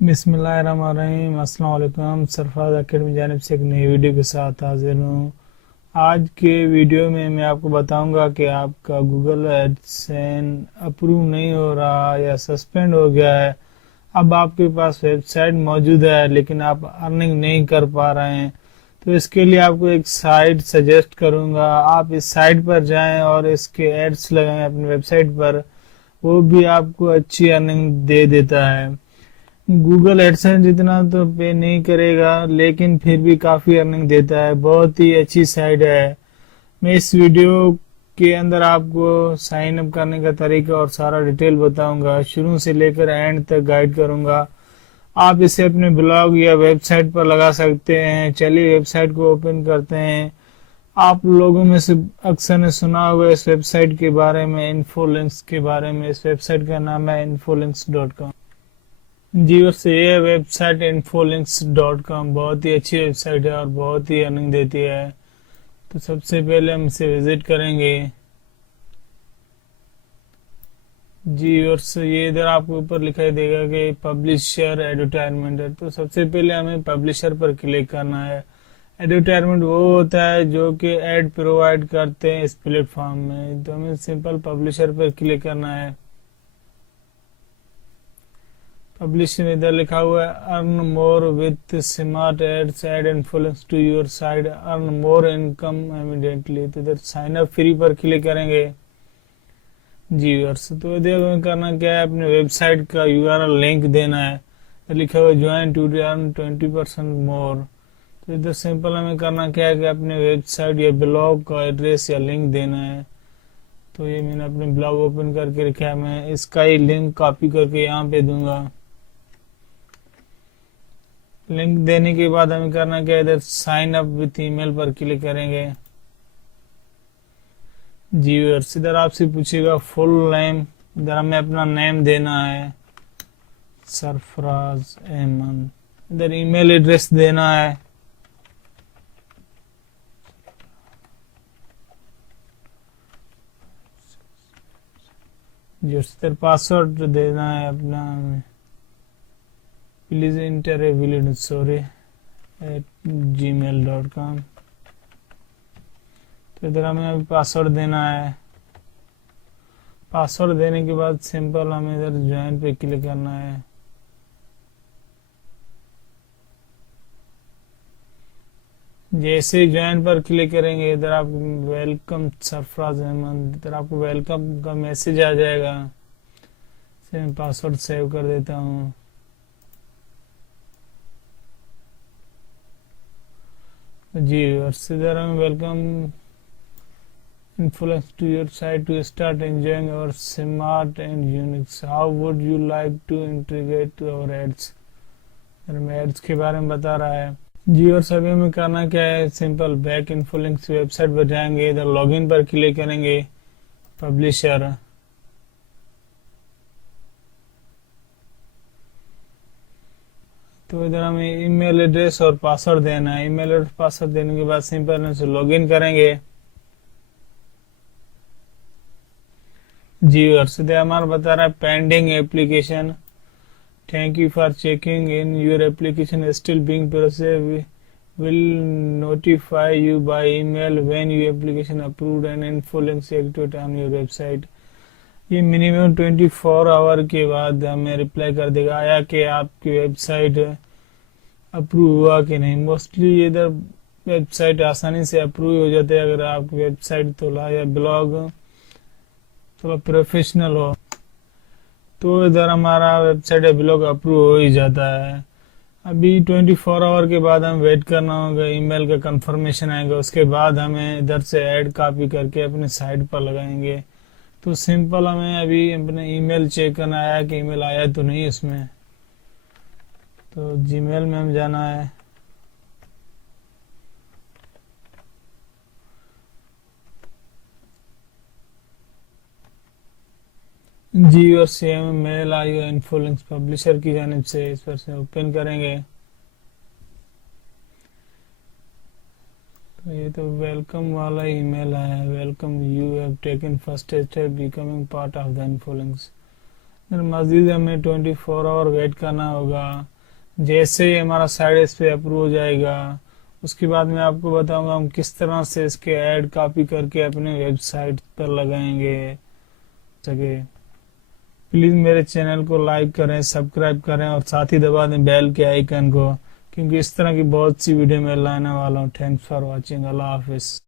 बिस्मिल्लाहिर्रहमानिर्रहीम। अस्सलाम वालेकुम। सरफराज अकेडमी जानिब से एक नई वीडियो के साथ हाजिर हूँ। आज के वीडियो में मैं आपको बताऊंगा कि आपका गूगल एडसेंस अप्रूव नहीं हो रहा या सस्पेंड हो गया है। अब आपके पास वेबसाइट मौजूद है लेकिन आप अर्निंग नहीं कर पा रहे हैं। तो इसके लिए आपको एक साइट सजेस्ट करूंगा। आप इस साइट पर जाएं और इसके एड्स लगाएं अपनी वेबसाइट पर। वो भी आपको अच्छी अर्निंग दे देता है। गूगल एडसेंस जितना तो पे नहीं करेगा लेकिन फिर भी काफ़ी अर्निंग देता है। बहुत ही अच्छी साइट है। मैं इस वीडियो के अंदर आपको साइन अप करने का तरीका और सारा डिटेल बताऊंगा। शुरू से लेकर एंड तक गाइड करूंगा। आप इसे अपने ब्लॉग या वेबसाइट पर लगा सकते हैं। चलिए वेबसाइट को ओपन करते हैं। आप लोगों में से अक्सर ने सुना होगा इस वेबसाइट के बारे में, इन्फोलिंक्स के बारे में। इस वेबसाइट का नाम है infolinks.com। जी, और से ये वेबसाइट infolinks.com बहुत ही अच्छी वेबसाइट है और बहुत ही अर्निंग देती है। तो सबसे पहले हम इसे विजिट करेंगे। जी, और से ये इधर आपको ऊपर लिखाई देगा कि पब्लिशर एडवर्टाइजमेंट है। तो सबसे पहले हमें पब्लिशर पर क्लिक करना है। एडवर्टाइजमेंट वो होता है जो कि एड प्रोवाइड करते हैं इस प्लेटफॉर्म में। तो हमें सिंपल पब्लिशर पर क्लिक करना है। पब्लिशिंग इधर लिखा हुआ है earn more with smart ads ad influence to your site earn more income immediately. तो इधर साइन अप फ्री पर क्लिक करेंगे। जी व्यूअर्स, तो इधर हमें करना क्या है, अपने वेबसाइट का यूआरएल लिंक देना है। तो लिखा हुआ है ज्वाइन टू अर्न 20% मोर। तो इधर सिंपल हमें करना क्या है कि अपने वेबसाइट या ब्लॉग का एड्रेस या लिंक देना है। तो ये मैंने अपने ब्लॉग ओपन करके रखा है। मैं इसका ही लिंक कॉपी करके यहाँ पे दूंगा। लिंक देने के बाद हमें करना क्या है, इधर साइन अप विथ ईमेल पर क्लिक करेंगे। जी व्यूअर्स, इधर आपसे पूछेगा फुल नेम। इधर हमें अपना नेम देना है, सरफराज अहमद। इधर ईमेल एड्रेस देना है। जी, इधर पासवर्ड देना है अपना। Please enter a valid sorry @gmail.com। तो इधर हमें अभी पासवर्ड देना है। पासवर्ड देने के बाद सिंपल हमें इधर ज्वाइन पे क्लिक करना है। जैसे ही ज्वाइन पर क्लिक करेंगे इधर आपको वेलकम सरफराज अहमद, इधर आपको वेलकम का मैसेज आ जाएगा। इसे मैं पासवर्ड सेव कर देता हूँ। जी, और इधर हमें welcome influence to your site to start enjoying our smart and unique. How would you like to integrate our ads? हमें एड्स के बारे में बता रहा है। जी, और सभी में करना क्या है, सिंपल बैक इन्फोलिंक्स वेबसाइट पर जाएंगे। इधर लॉगिन पर क्लिक करेंगे। पब्लिशर, तो इधर हमें ईमेल एड्रेस और पासवर्ड देना है। ईमेल और पासवर्ड देने के बाद सिंपल से लॉगिन करेंगे। जी, और सीधे हमारा बता रहा है pending application. Thank you for checking in your application still being process will notify you by email when your application approved and infolinks activate on your website। ये मिनिमम 24 आवर के बाद हमें रिप्लाई कर देगा आया कि आपकी वेबसाइट अप्रूव हुआ कि नहीं। मोस्टली इधर वेबसाइट आसानी से अप्रूव हो जाते हैं अगर आपकी वेबसाइट थोड़ा या ब्लॉग थोड़ा प्रोफेशनल हो। तो इधर हमारा वेबसाइट या ब्लॉग अप्रूव हो ही जाता है। अभी 24 आवर के बाद हम वेट करना होगा, ईमेल का कंफर्मेशन आएगा। उसके बाद हमें इधर से ऐड कॉपी करके अपने साइट पर लगाएंगे। तो सिंपल हमें अभी अपने ईमेल चेक करना आया कि ईमेल आया तो नहीं उसमें। तो जीमेल में हम जाना है। जी, और सेम मेल आई है इन्फोलिंक्स पब्लिशर की जानिब से। इस पर से ओपन करेंगे। तो ये तो वेलकम वाला ईमेल आया है, welcome you have taken first step becoming part of the Infolinks. फिर मज़ीद हमें 24 आवर वेट करना होगा। जैसे ही हमारा साइड इस पे अप्रूव हो जाएगा, उसके बाद मैं आपको बताऊंगा हम किस तरह से इसके ऐड कॉपी करके अपने वेबसाइट पर लगाएंगे सके। प्लीज़ मेरे चैनल को लाइक करें, सब्सक्राइब करें और साथ ही दबा दें बेल के आइकन को, क्योंकि इस तरह की बहुत सी वीडियो मैं लाने वाला हूँ। Thanks for watching. अल्लाह हाफिज़।